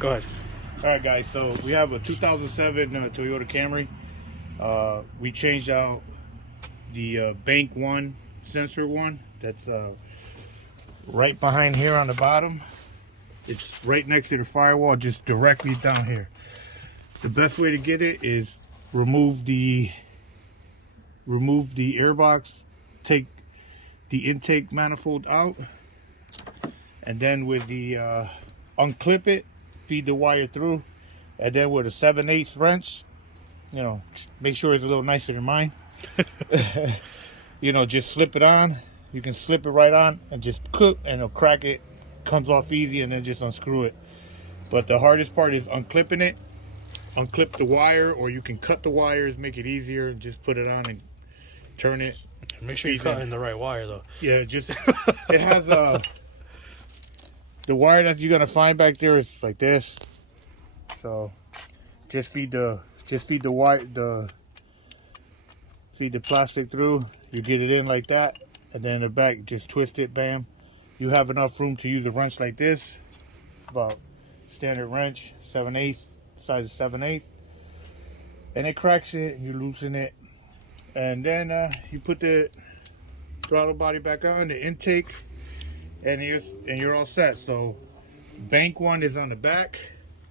Go ahead. All right, guys. So we have a 2007 Toyota Camry. We changed out the bank one sensor one. That's right behind here on the bottom. It's right next to the firewall, just directly down here. The best way to get it is remove the airbox, take the intake manifold out, and then with the unclip it, feed the wire through, and then with a 7/8 wrench, you know, make sure it's a little nicer than mine. You know, just slip it on. You can slip it right on and just clip, and it'll crack it. Comes off easy, and then just unscrew it. But the hardest part is unclipping it. Unclip the wire, or you can cut the wires, make it easier, and just put it on and turn it. Make sure you're cutting the right wire, though. Yeah, just it has the wire that you're gonna find back there is like this. So just feed the wire, feed the plastic through. You get it in like that, and then in the back, just twist it. Bam! You have enough room to use a wrench like this, about standard wrench, 7/8, size of 7/8, and it cracks it. You loosen it, and then you put the throttle body back on, the intake, and you're all set. So bank one is on the back,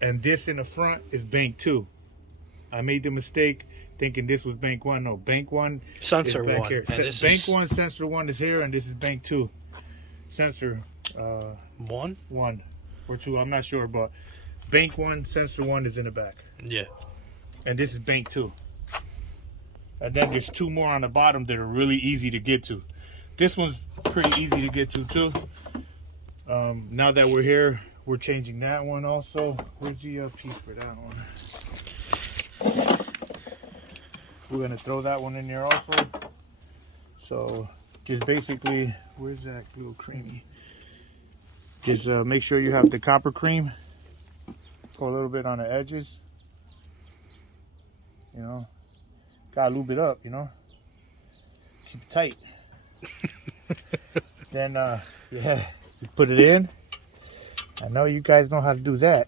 and this in the front is bank two. I made the mistake thinking this was bank one. No, bank one Sensor is back one. here. Bank one, sensor one is here, and this is bank two. Sensor one or two, I'm not sure, but bank one, sensor one is in the back. Yeah. And this is bank two. And then there's two more on the bottom that are really easy to get to. This one's pretty easy to get to too. Now that we're here, we're changing that one also. Where's the piece for that one? We're gonna throw that one in there also. So just basically, where's that little creamy? Just make sure you have the copper cream. Pour a little bit on the edges. You know, gotta lube it up, you know. Keep it tight. Then, yeah, you put it in. I know you guys know how to do that.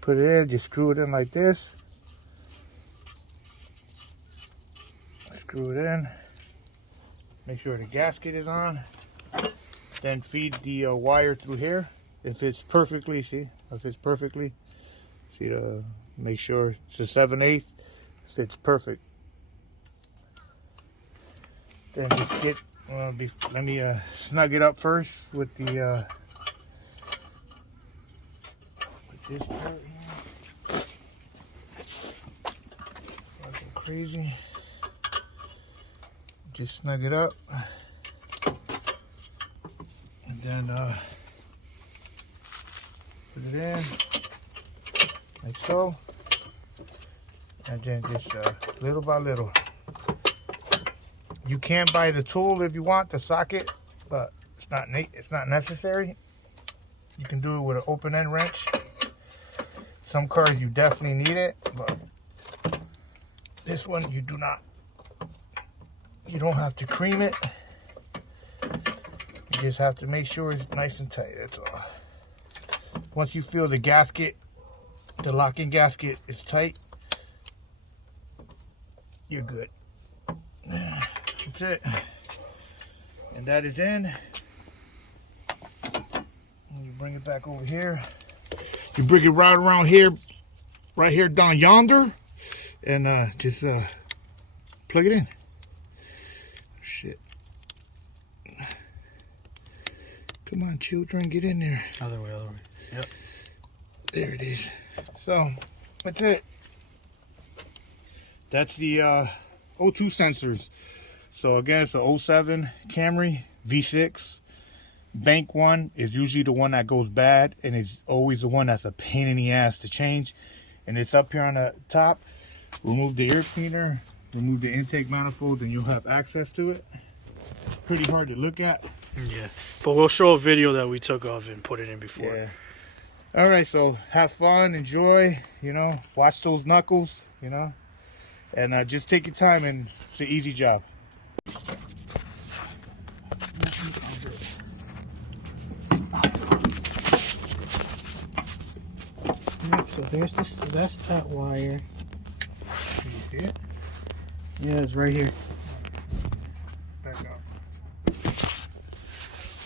Put it in, just screw it in like this. Screw it in. Make sure the gasket is on. Then feed the wire through here. If it's perfectly, see? If it's perfectly, see the, make sure it's a 7/8. Fits perfect. Then just get, let me snug it up first with the, with this part here. Nothing crazy. Just snug it up, and then put it in like so, and then just little by little. You can buy the tool if you want, the socket, but it's not necessary. You can do it with an open end wrench. Some cars you definitely need it, but this one you do not. You don't have to cream it. You just have to make sure it's nice and tight, that's all. Once you feel the gasket, the locking gasket is tight, you're good. That's it. And that is in. And you bring it back over here. You bring it right around here, right here down yonder, and just plug it in. Shit. Come on, children, get in there. Other way. Yep. There it is. So, that's it. That's the O2 sensors. So again, it's the 07 Camry V6. Bank one is usually the one that goes bad, and it's always the one that's a pain in the ass to change. And it's up here on the top. Remove the air cleaner. Remove the intake manifold, and you'll have access to it. Pretty hard to look at. Yeah, but we'll show a video that we took of and put it in before. Yeah. All right, so have fun, enjoy, you know, watch those knuckles, you know, and just take your time, and it's an easy job. So there's this. That's that wire. You see it? Yeah, it's right here.